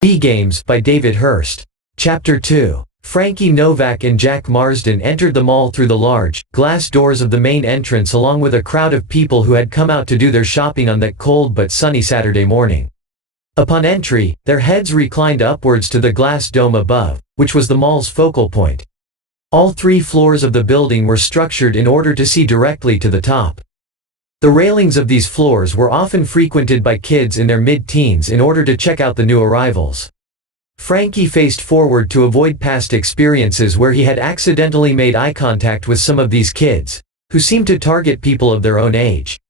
B-Games by David Hurst. Chapter 2. Frankie Novak and Jack Marsden entered the mall through the large, glass doors of the main entrance along with a crowd of people who had come out to do their shopping on that cold but sunny Saturday morning. Upon entry, their heads reclined upwards to the glass dome above, which was the mall's focal point. All 3 floors of the building were structured in order to see directly to the top. The railings of these floors were often frequented by kids in their mid-teens in order to check out the new arrivals. Frankie faced forward to avoid past experiences where he had accidentally made eye contact with some of these kids, who seemed to target people of their own age.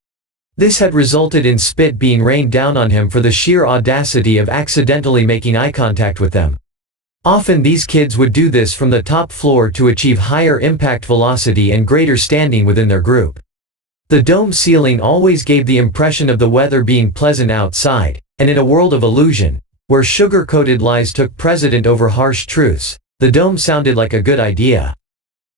This had resulted in spit being rained down on him for the sheer audacity of accidentally making eye contact with them. Often these kids would do this from the top floor to achieve higher impact velocity and greater standing within their group. The dome ceiling always gave the impression of the weather being pleasant outside, and in a world of illusion, where sugar-coated lies took precedent over harsh truths, the dome sounded like a good idea.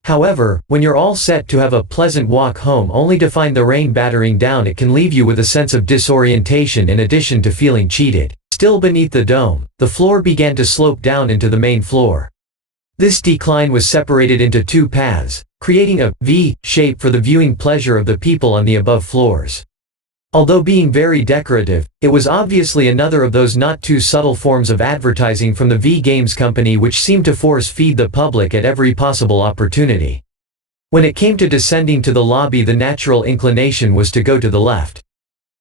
However, when you're all set to have a pleasant walk home only to find the rain battering down, it can leave you with a sense of disorientation in addition to feeling cheated. Still beneath the dome, the floor began to slope down into the main floor. This decline was separated into 2 paths, creating a V shape for the viewing pleasure of the people on the above floors. Although being very decorative, it was obviously another of those not too subtle forms of advertising from the V-Games company which seemed to force-feed the public at every possible opportunity. When it came to descending to the lobby, the natural inclination was to go to the left.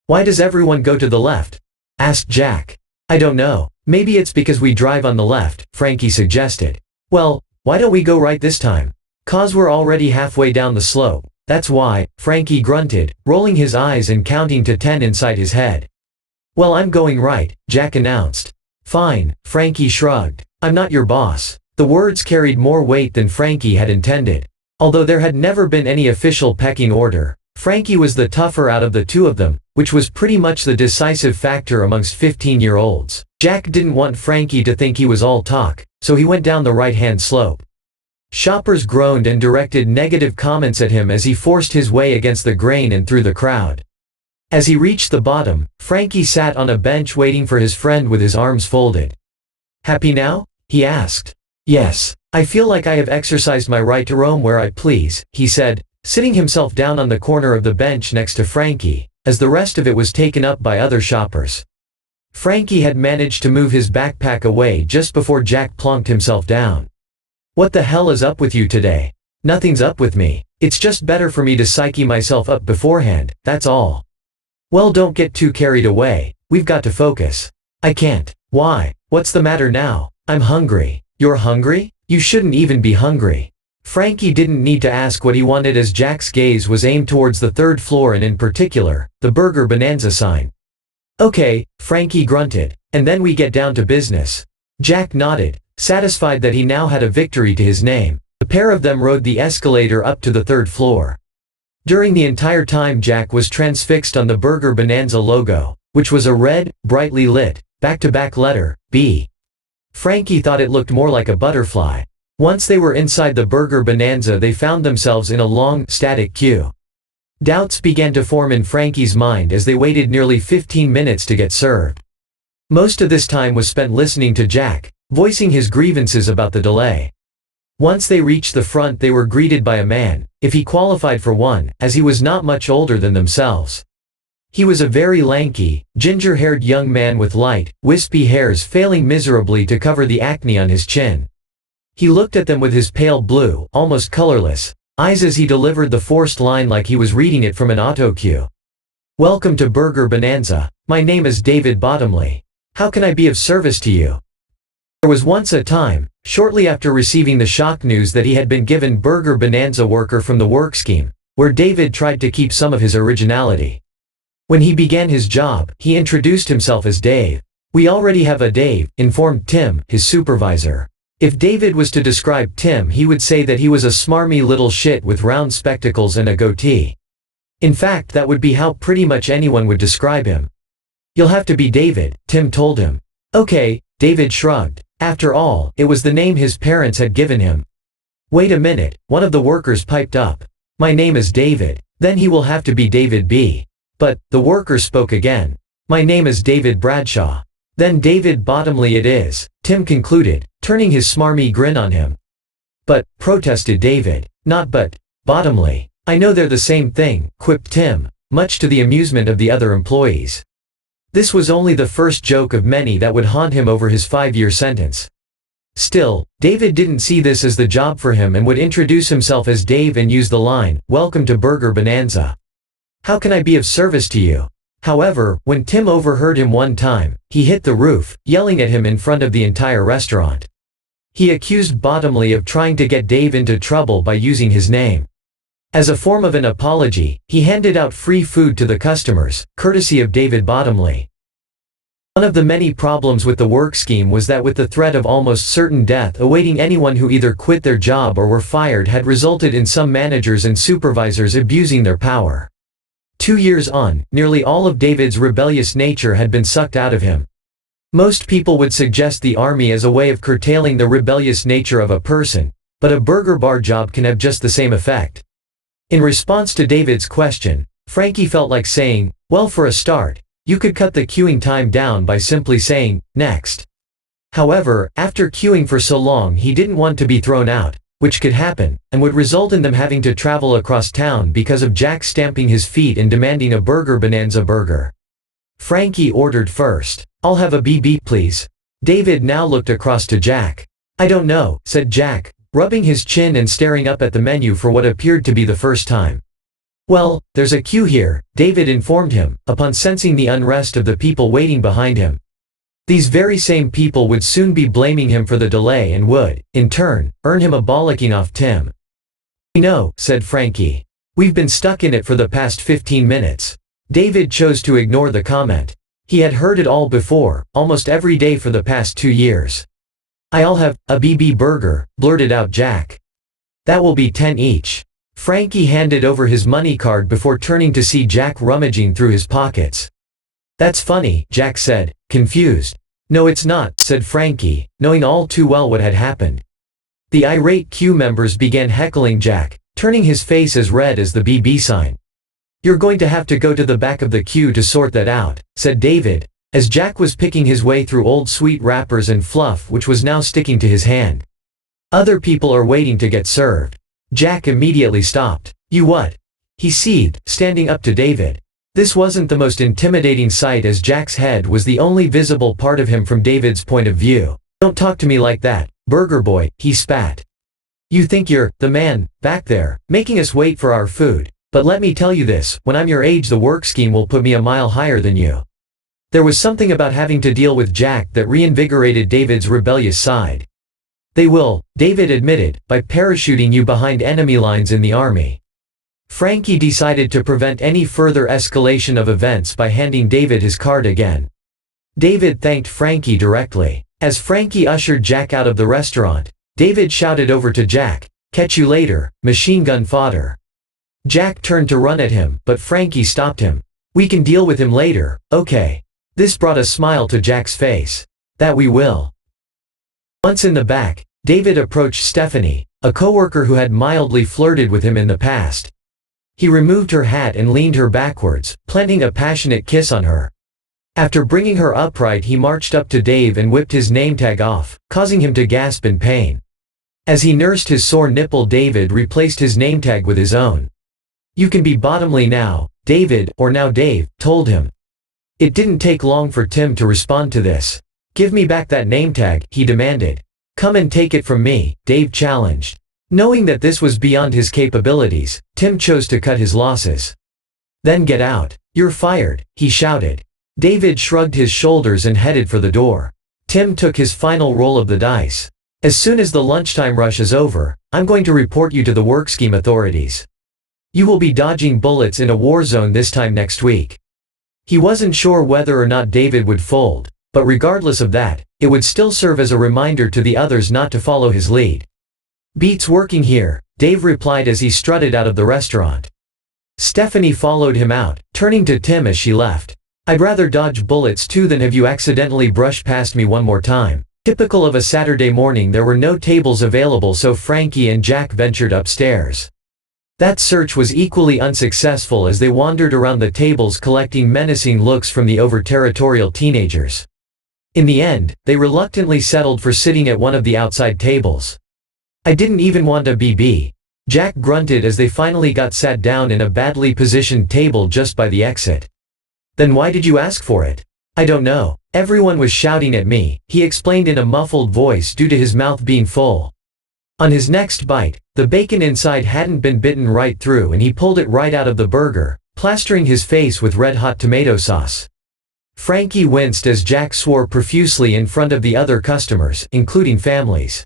"Why does everyone go to the left?" asked Jack. "I don't know. Maybe it's because we drive on the left," Frankie suggested. "Well, why don't we go right this time? 'Cause we're already halfway down the slope, that's why," Frankie grunted, rolling his eyes and counting to 10 inside his head. "Well, I'm going right," Jack announced. "Fine," Frankie shrugged. "I'm not your boss." The words carried more weight than Frankie had intended. Although there had never been any official pecking order, Frankie was the tougher out of the 2 of them, which was pretty much the decisive factor amongst 15-year-olds. Jack didn't want Frankie to think he was all talk, so he went down the right-hand slope. Shoppers groaned and directed negative comments at him as he forced his way against the grain and through the crowd. As he reached the bottom, Frankie sat on a bench waiting for his friend with his arms folded. "Happy now?" he asked. "Yes. I feel like I have exercised my right to roam where I please," he said, sitting himself down on the corner of the bench next to Frankie, as the rest of it was taken up by other shoppers. Frankie had managed to move his backpack away just before Jack plonked himself down. "What the hell is up with you today?" "Nothing's up with me. It's just better for me to psyche myself up beforehand, that's all." "Well, don't get too carried away. We've got to focus." "I can't." "Why? What's the matter now?" "I'm hungry." "You're hungry? You shouldn't even be hungry." Frankie didn't need to ask what he wanted as Jack's gaze was aimed towards the 3rd floor and in particular, the Burger Bonanza sign. "Okay," Frankie grunted, "and then we get down to business." Jack nodded, satisfied that he now had a victory to his name. The pair of them rode the escalator up to the 3rd floor. During the entire time, Jack was transfixed on the Burger Bonanza logo, which was a red, brightly lit, back-to-back letter, B. Frankie thought it looked more like a butterfly. Once they were inside the Burger Bonanza, they found themselves in a long, static queue. Doubts began to form in Frankie's mind as they waited nearly 15 minutes to get served. Most of this time was spent listening to Jack, voicing his grievances about the delay. Once they reached the front, they were greeted by a man, if he qualified for one, as he was not much older than themselves. He was a very lanky, ginger-haired young man with light, wispy hairs failing miserably to cover the acne on his chin. He looked at them with his pale blue, almost colorless, eyes as he delivered the forced line like he was reading it from an autocue. "Welcome to Burger Bonanza. My name is David Bottomley. How can I be of service to you?" There was once a time, shortly after receiving the shock news that he had been given Burger Bonanza worker from the work scheme, where David tried to keep some of his originality. When he began his job, he introduced himself as Dave. "We already have a Dave," informed Tim, his supervisor. If David was to describe Tim, he would say that he was a smarmy little shit with round spectacles and a goatee. In fact, that would be how pretty much anyone would describe him. "You'll have to be David," Tim told him. "Okay," David shrugged. After all, it was the name his parents had given him. "Wait a minute," one of the workers piped up. "My name is David." "Then he will have to be David B." But the worker spoke again. "My name is David Bradshaw." Then David Bottomley it is, Tim concluded, turning his smarmy grin on him. But, protested David. Not but, Bottomley. I know they're the same thing, quipped Tim, much to the amusement of the other employees. This was only the first joke of many that would haunt him over his 5-year sentence. Still, David didn't see this as the job for him and would introduce himself as Dave and use the line, "Welcome to Burger Bonanza. How can I be of service to you?" However, when Tim overheard him one time, he hit the roof, yelling at him in front of the entire restaurant. He accused Bottomley of trying to get Dave into trouble by using his name. As a form of an apology, he handed out free food to the customers, courtesy of David Bottomley. One of the many problems with the work scheme was that with the threat of almost certain death awaiting anyone who either quit their job or were fired had resulted in some managers and supervisors abusing their power. 2 years on, nearly all of David's rebellious nature had been sucked out of him. Most people would suggest the army as a way of curtailing the rebellious nature of a person, but a burger bar job can have just the same effect. In response to David's question, Frankie felt like saying, well, for a start, you could cut the queuing time down by simply saying, next. However, after queuing for so long he didn't want to be thrown out, which could happen, and would result in them having to travel across town because of Jack stamping his feet and demanding a Burger Bonanza burger. Frankie ordered first. "I'll have a BB please." David now looked across to Jack. "I don't know," said Jack, rubbing his chin and staring up at the menu for what appeared to be the first time. "Well, there's a queue here," David informed him, upon sensing the unrest of the people waiting behind him. These very same people would soon be blaming him for the delay and would, in turn, earn him a bollocking off Tim. "We know," said Frankie. "We've been stuck in it for the past 15 minutes. David chose to ignore the comment. He had heard it all before, almost every day for the past 2 years. "I'll have a BB burger," blurted out Jack. "That will be 10 each." Frankie handed over his money card before turning to see Jack rummaging through his pockets. "That's funny," Jack said, confused. "No, it's not," said Frankie, knowing all too well what had happened. The irate queue members began heckling Jack, turning his face as red as the BB sign. "You're going to have to go to the back of the queue to sort that out," said David, as Jack was picking his way through old sweet wrappers and fluff which was now sticking to his hand. "Other people are waiting to get served." Jack immediately stopped. "You what?" he seethed, standing up to David. This wasn't the most intimidating sight as Jack's head was the only visible part of him from David's point of view. "Don't talk to me like that, Burger Boy," he spat. "You think you're the man back there, making us wait for our food, but let me tell you this, when I'm your age the work scheme will put me a mile higher than you." There was something about having to deal with Jack that reinvigorated David's rebellious side. "They will," David admitted, "by parachuting you behind enemy lines in the army." Frankie decided to prevent any further escalation of events by handing David his card again. David thanked Frankie directly. As Frankie ushered Jack out of the restaurant, David shouted over to Jack, "Catch you later, machine gun fodder." Jack turned to run at him, but Frankie stopped him. "We can deal with him later, okay?" This brought a smile to Jack's face. "That we will." Once in the back, David approached Stephanie, a coworker who had mildly flirted with him in the past. He removed her hat and leaned her backwards, planting a passionate kiss on her. After bringing her upright he marched up to Dave and whipped his nametag off, causing him to gasp in pain. As he nursed his sore nipple David replaced his nametag with his own. "You can be Bottomley now, David, or now Dave," told him. It didn't take long for Tim to respond to this. "Give me back that nametag," he demanded. "Come and take it from me," Dave challenged. Knowing that this was beyond his capabilities, Tim chose to cut his losses. "Then get out. You're fired," he shouted. David shrugged his shoulders and headed for the door. Tim took his final roll of the dice. "As soon as the lunchtime rush is over, I'm going to report you to the work scheme authorities. You will be dodging bullets in a war zone this time next week." He wasn't sure whether or not David would fold, but regardless of that, it would still serve as a reminder to the others not to follow his lead. "Beats working here," Dave replied as he strutted out of the restaurant. Stephanie followed him out, turning to Tim as she left. "I'd rather dodge bullets too than have you accidentally brush past me one more time." Typical of a Saturday morning, there were no tables available, so Frankie and Jack ventured upstairs. That search was equally unsuccessful as they wandered around the tables collecting menacing looks from the over-territorial teenagers. In the end, they reluctantly settled for sitting at one of the outside tables. I didn't even want a BB. Jack grunted as they finally got sat down in a badly positioned table just by the exit. Then why did you ask for it? I don't know. Everyone was shouting at me, he explained in a muffled voice due to his mouth being full. On his next bite, the bacon inside hadn't been bitten right through and he pulled it right out of the burger, plastering his face with red-hot tomato sauce. Frankie winced as Jack swore profusely in front of the other customers, including families.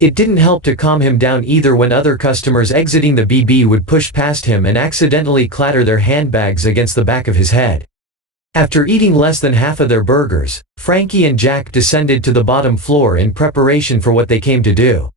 It didn't help to calm him down either when other customers exiting the BB would push past him and accidentally clatter their handbags against the back of his head. After eating less than half of their burgers, Frankie and Jack descended to the bottom floor in preparation for what they came to do.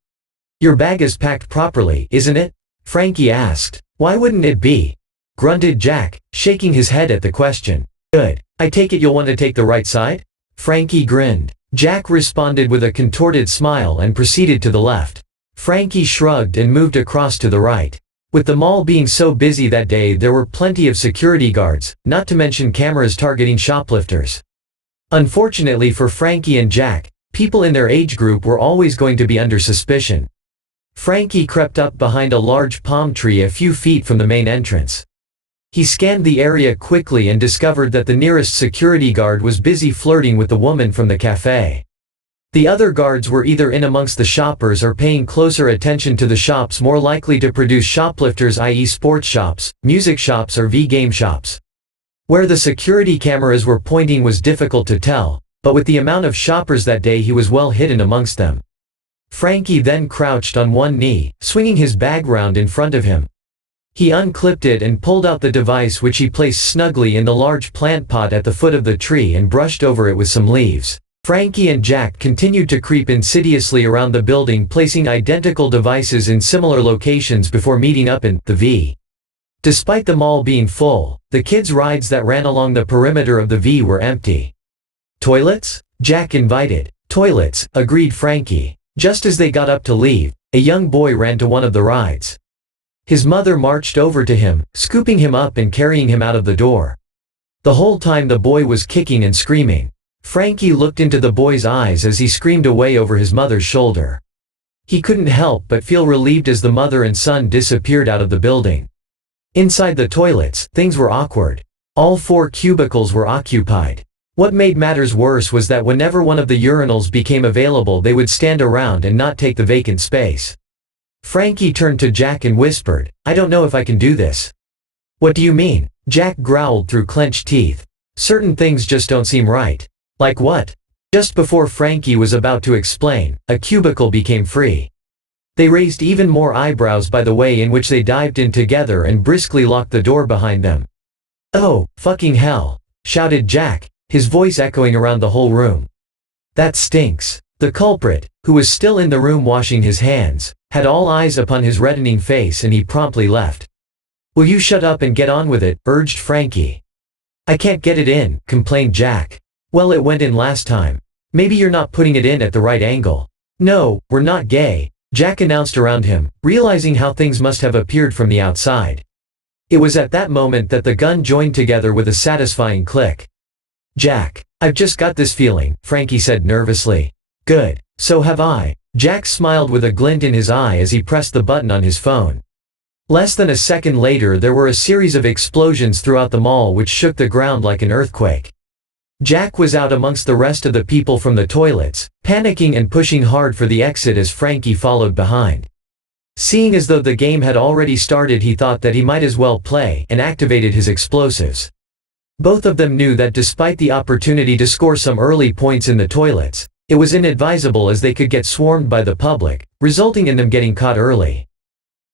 Your bag is packed properly, isn't it? Frankie asked. Why wouldn't it be? Grunted Jack, shaking his head at the question. Good. I take it you'll want to take the right side? Frankie grinned. Jack responded with a contorted smile and proceeded to the left. Frankie shrugged and moved across to the right. With the mall being so busy that day, there were plenty of security guards, not to mention cameras targeting shoplifters. Unfortunately for Frankie and Jack, people in their age group were always going to be under suspicion. Frankie crept up behind a large palm tree a few feet from the main entrance. He scanned the area quickly and discovered that the nearest security guard was busy flirting with the woman from the cafe. The other guards were either in amongst the shoppers or paying closer attention to the shops more likely to produce shoplifters, i.e. sports shops, music shops or V-game shops. Where the security cameras were pointing was difficult to tell, but with the amount of shoppers that day he was well hidden amongst them. Frankie then crouched on one knee, swinging his bag round in front of him. He unclipped it and pulled out the device which he placed snugly in the large plant pot at the foot of the tree and brushed over it with some leaves. Frankie and Jack continued to creep insidiously around the building, placing identical devices in similar locations before meeting up in the V. Despite the mall being full, the kids' rides that ran along the perimeter of the V were empty. Toilets? Jack invited. Toilets, agreed Frankie. Just as they got up to leave, a young boy ran to one of the rides. His mother marched over to him, scooping him up and carrying him out of the door. The whole time the boy was kicking and screaming. Frankie looked into the boy's eyes as he screamed away over his mother's shoulder. He couldn't help but feel relieved as the mother and son disappeared out of the building. Inside the toilets, things were awkward. All 4 cubicles were occupied. What made matters worse was that whenever one of the urinals became available, they would stand around and not take the vacant space. Frankie turned to Jack and whispered, I don't know if I can do this. What do you mean? Jack growled through clenched teeth. Certain things just don't seem right. Like what? Just before Frankie was about to explain, a cubicle became free. They raised even more eyebrows by the way in which they dived in together and briskly locked the door behind them. Oh, fucking hell, shouted Jack, his voice echoing around the whole room. That stinks. The culprit, who was still in the room washing his hands, had all eyes upon his reddening face and he promptly left. Will you shut up and get on with it, urged Frankie. I can't get it in, complained Jack. Well, it went in last time. Maybe you're not putting it in at the right angle. No, we're not gay, Jack announced around him, realizing how things must have appeared from the outside. It was at that moment that the gun joined together with a satisfying click. Jack, I've just got this feeling, Frankie said nervously. Good, so have I. Jack smiled with a glint in his eye as he pressed the button on his phone. Less than a second later there were a series of explosions throughout the mall which shook the ground like an earthquake. Jack was out amongst the rest of the people from the toilets, panicking and pushing hard for the exit as Frankie followed behind. Seeing as though the game had already started, he thought that he might as well play and activated his explosives. Both of them knew that despite the opportunity to score some early points in the toilets, it was inadvisable as they could get swarmed by the public, resulting in them getting caught early.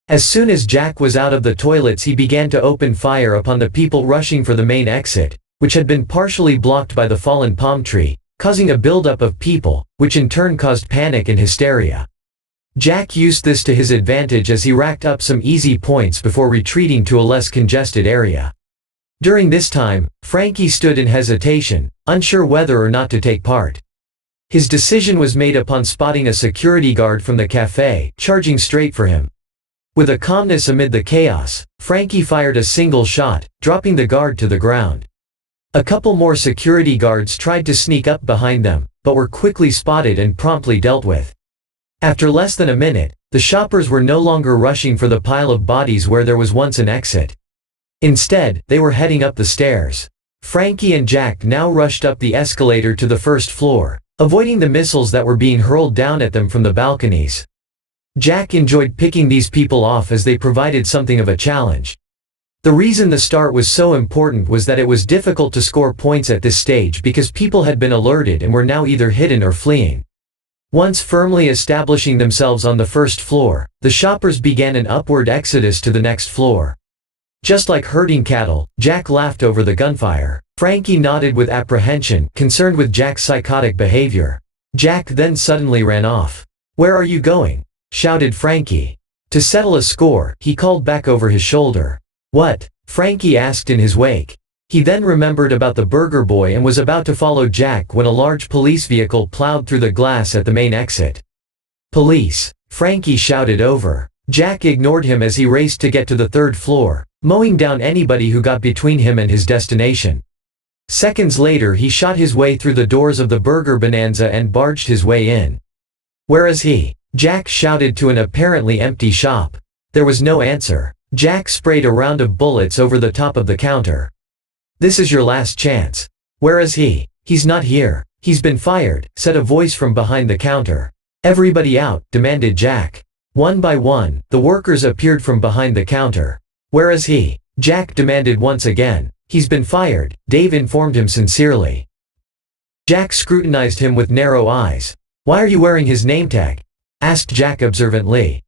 As soon as Jack was out of the toilets, he began to open fire upon the people rushing for the main exit, which had been partially blocked by the fallen palm tree, causing a buildup of people, which in turn caused panic and hysteria. Jack used this to his advantage as he racked up some easy points before retreating to a less congested area. During this time, Frankie stood in hesitation, unsure whether or not to take part. His decision was made upon spotting a security guard from the cafe, charging straight for him. With a calmness amid the chaos, Frankie fired a single shot, dropping the guard to the ground. A couple more security guards tried to sneak up behind them, but were quickly spotted and promptly dealt with. After less than a minute, the shoppers were no longer rushing for the pile of bodies where there was once an exit. Instead, they were heading up the stairs. Frankie and Jack now rushed up the escalator to the first floor, avoiding the missiles that were being hurled down at them from the balconies. Jack enjoyed picking these people off as they provided something of a challenge. The reason the start was so important was that it was difficult to score points at this stage because people had been alerted and were now either hidden or fleeing. Once firmly establishing themselves on the first floor, the shoppers began an upward exodus to the next floor. Just like herding cattle, Jack laughed over the gunfire. Frankie nodded with apprehension, concerned with Jack's psychotic behavior. Jack then suddenly ran off. "Where are you going?" shouted Frankie. To settle a score, he called back over his shoulder. "What?" Frankie asked in his wake. He then remembered about the burger boy and was about to follow Jack when a large police vehicle plowed through the glass at the main exit. "Police!" Frankie shouted over. Jack ignored him as he raced to get to the third floor, mowing down anybody who got between him and his destination. Seconds later he shot his way through the doors of the Burger Bonanza and barged his way in. "Where is he?" Jack shouted to an apparently empty shop. There was no answer. Jack sprayed a round of bullets over the top of the counter. "This is your last chance." "Where is he?" "He's not here. He's been fired," said a voice from behind the counter. "Everybody out," demanded Jack. One by one, the workers appeared from behind the counter. "Where is he?" Jack demanded once again. "He's been fired," Dave informed him sincerely. Jack scrutinized him with narrow eyes. "Why are you wearing his name tag?" asked Jack observantly.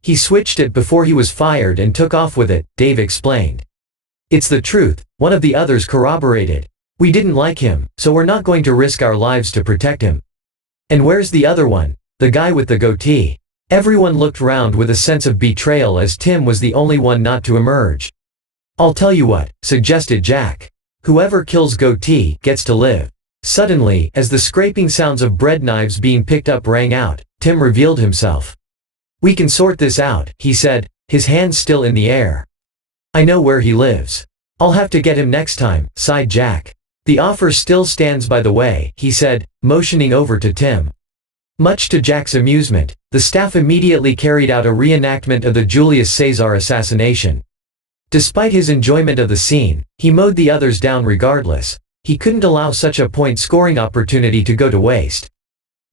"He switched it before he was fired and took off with it," Dave explained. "It's the truth," one of the others corroborated. "We didn't like him, so we're not going to risk our lives to protect him." "And where's the other one?" "The guy with the goatee." Everyone looked round with a sense of betrayal as Tim was the only one not to emerge. "I'll tell you what," suggested Jack. "Whoever kills Goatee gets to live." Suddenly, as the scraping sounds of bread knives being picked up rang out, Tim revealed himself. "We can sort this out," he said, his hands still in the air. "I know where he lives. I'll have to get him next time," sighed Jack. "The offer still stands by the way," he said, motioning over to Tim. Much to Jack's amusement, the staff immediately carried out a reenactment of the Julius Caesar assassination. Despite his enjoyment of the scene, he mowed the others down regardless. He couldn't allow such a point-scoring opportunity to go to waste.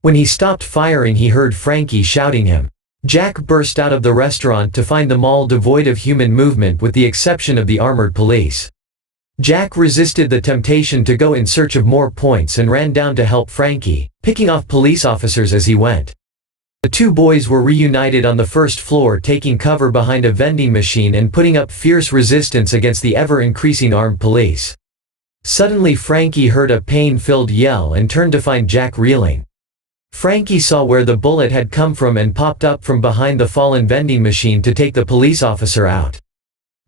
When he stopped firing, he heard Frankie shouting him. Jack burst out of the restaurant to find the mall devoid of human movement with the exception of the armored police. Jack resisted the temptation to go in search of more points and ran down to help Frankie, picking off police officers as he went. The two boys were reunited on the first floor, taking cover behind a vending machine and putting up fierce resistance against the ever-increasing armed police. Suddenly Frankie heard a pain-filled yell and turned to find Jack reeling. Frankie saw where the bullet had come from and popped up from behind the fallen vending machine to take the police officer out.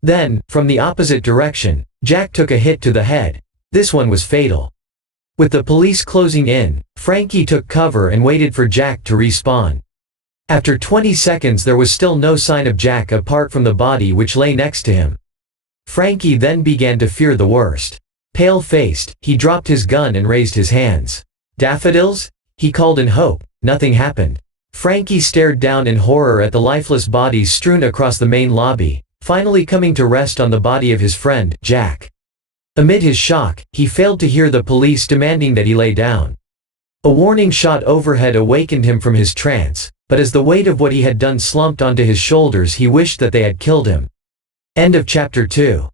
Then, from the opposite direction, Jack took a hit to the head. This one was fatal. With the police closing in, Frankie took cover and waited for Jack to respawn. After 20 seconds there was still no sign of Jack apart from the body which lay next to him. Frankie then began to fear the worst. Pale-faced, he dropped his gun and raised his hands. "Daffodils?" he called in hope. Nothing happened. Frankie stared down in horror at the lifeless bodies strewn across the main lobby, finally coming to rest on the body of his friend, Jack. Amid his shock, he failed to hear the police demanding that he lay down. A warning shot overhead awakened him from his trance, but as the weight of what he had done slumped onto his shoulders, he wished that they had killed him. End of chapter 2.